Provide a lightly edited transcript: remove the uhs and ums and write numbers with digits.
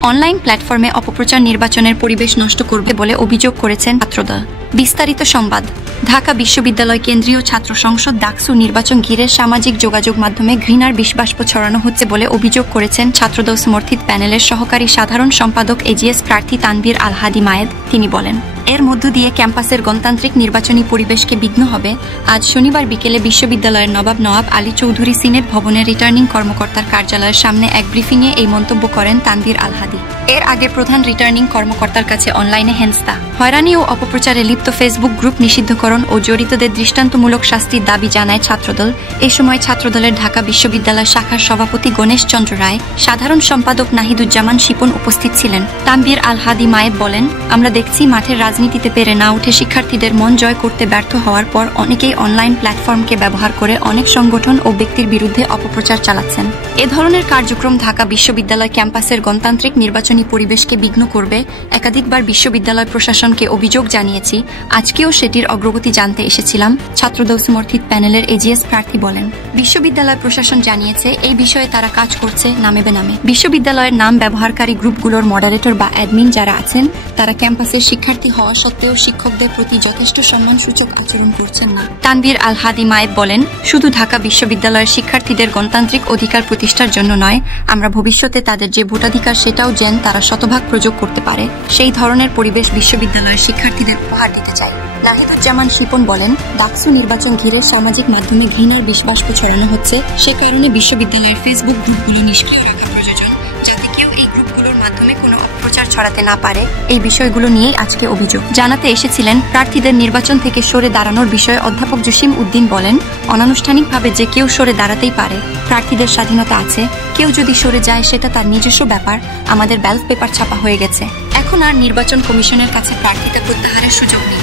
Online প্ল্যাটফর্মে অপপ্রচার নির্বাচনের পরিবেশ নষ্ট করবে বলে অভিযোগ করেছেন ছাত্রদল। বিস্তারিত সংবাদ। ঢাকা বিশ্ববিদ্যালয় কেন্দ্রীয় ছাত্র সংসদ ডাকসু নির্বাচন ঘিরে সামাজিক যোগাযোগ মাধ্যমে ঘৃণার বিষবাষ্প ছড়ানো হচ্ছে বলে অভিযোগ করেছেন ছাত্রদল সমর্থিত প্যানেলের সহকারী সাধারণ সম্পাদক এজিএস প্রার্থী তানভীর আল হাদি মায়েদ। তিনি বলেন, এর মধ্য দিয়ে ক্যাম্পাসের গণতান্ত্রিক নির্বাচনী পরিবেশকে বিঘ্ন হবে। আজ শনিবার বিকেলে বিশ্ববিদ্যালয়ের নবাব আলী চৌধুরী সিনেট ভবনের রিটার্নিং কর্মকর্তার কার্যালয়ের সামনে এক ব্রিফিংয়ে এই মন্তব্য করেন তানভীর আল হাদি। এর আগে প্রধান রিটার্নিং কর্মকর্তার কাছে অনলাইনে হেনস্থা, হয়রানি ও অপপ্রচারে লিপ্ত ফেসবুক গ্রুপ নিষিদ্ধকরণ ও জড়িতদের দৃষ্টান্তমূলক শাস্তির দাবি জানায় ছাত্রদল। এ সময় ছাত্রদলের ঢাকা বিশ্ববিদ্যালয় শাখার সভাপতি গণেশ চন্দ্র রায়, সাধারণ সম্পাদক নাহিদুজ্জামান শিপন উপস্থিত ছিলেন। তানভীর আল হাদি মায়েদ বলেন, আমরা দেখছি মাঠের রাজনীতিতে পেরে না উঠে শিক্ষার্থীদের মন জয় করতে ব্যর্থ হওয়ার পর অনেকেই অনলাইন প্ল্যাটফর্মকে ব্যবহার করে অনেক সংগঠন ও ব্যক্তির বিরুদ্ধে অপপ্রচার চালাচ্ছেন। এ ধরনের কার্যক্রম ঢাকা বিশ্ববিদ্যালয় ক্যাম্পাসের গণতান্ত্রিক নির্বাচনী পরিবেশকে বিঘ্ন করবে। একাধিকবার বিশ্ববিদ্যালয় প্রশাসনকে অভিযোগ জানিয়েছি, আজকেও সেটির অগ্রগতি জানতে এসেছিলাম। ছাত্রদল সমর্থিত প্যানেলের এজিএস প্রার্থী বলেন, বিশ্ববিদ্যালয় প্রশাসন জানিয়েছে এই বিষয়ে তারা কাজ করছে নামে বেনামে। বিশ্ববিদ্যালয়ের নাম ব্যবহারকারী গ্রুপগুলোর মডারেটর বা অ্যাডমিন যারা আছেন তারা ক্যাম্পাসের শিক্ষার্থী হওয়া সত্ত্বেও শিক্ষকদের প্রতি যথেষ্ট সম্মানসূচক আচরণ করছেন না। তানভীর আল হাদি মায়েদ বলেন, শুধু ঢাকা বিশ্ববিদ্যালয়ের শিক্ষার্থীদের গণতান্ত্রিক অধিকার প্রতিষ্ঠার জন্য নয়, আমরা ভবিষ্যতে তাদের যে ভোটাধিকার সেটাও যেন তারা শতভাগ প্রয়োগ করতে পারে সেই ধরনের পরিবেশ বিশ্ববিদ্যালয়ের শিক্ষার্থীদের উপহার দিতে চাই। নাহিদুজ্জামান শিপন বলেন, ডাকসু নির্বাচন ঘিরে সামাজিক মাধ্যমে ঘৃণার বিষবাষ্প ছড়ানো হচ্ছে। সে কারণে বিশ্ববিদ্যালয়ের ফেসবুক গ্রুপগুলো নিষ্ক্রিয় রাখা প্রয়োজন, যাতে কেউ এই গ্রুপগুলোর মাধ্যমে কোনো অপপ্রচার ছড়াতে না পারে। এই বিষয়গুলো নিয়েই আজকে অভিযোগ জানাতে এসেছিলেন। প্রার্থীদের নির্বাচন থেকে সরে দাঁড়ানোর বিষয়ে অধ্যাপক জসিম উদ্দিন বলেন, অনানুষ্ঠানিকভাবে যে কেউ সরে দাঁড়াতেই পারে, প্রার্থীদের স্বাধীনতা আছে। কেউ যদি সরে যায় সেটা তার নিজস্ব ব্যাপার। আমাদের ব্যালট পেপার ছাপা হয়ে গেছে, এখন আর নির্বাচন কমিশনের কাছে প্রার্থীতা প্রত্যাহারের সুযোগ নেই।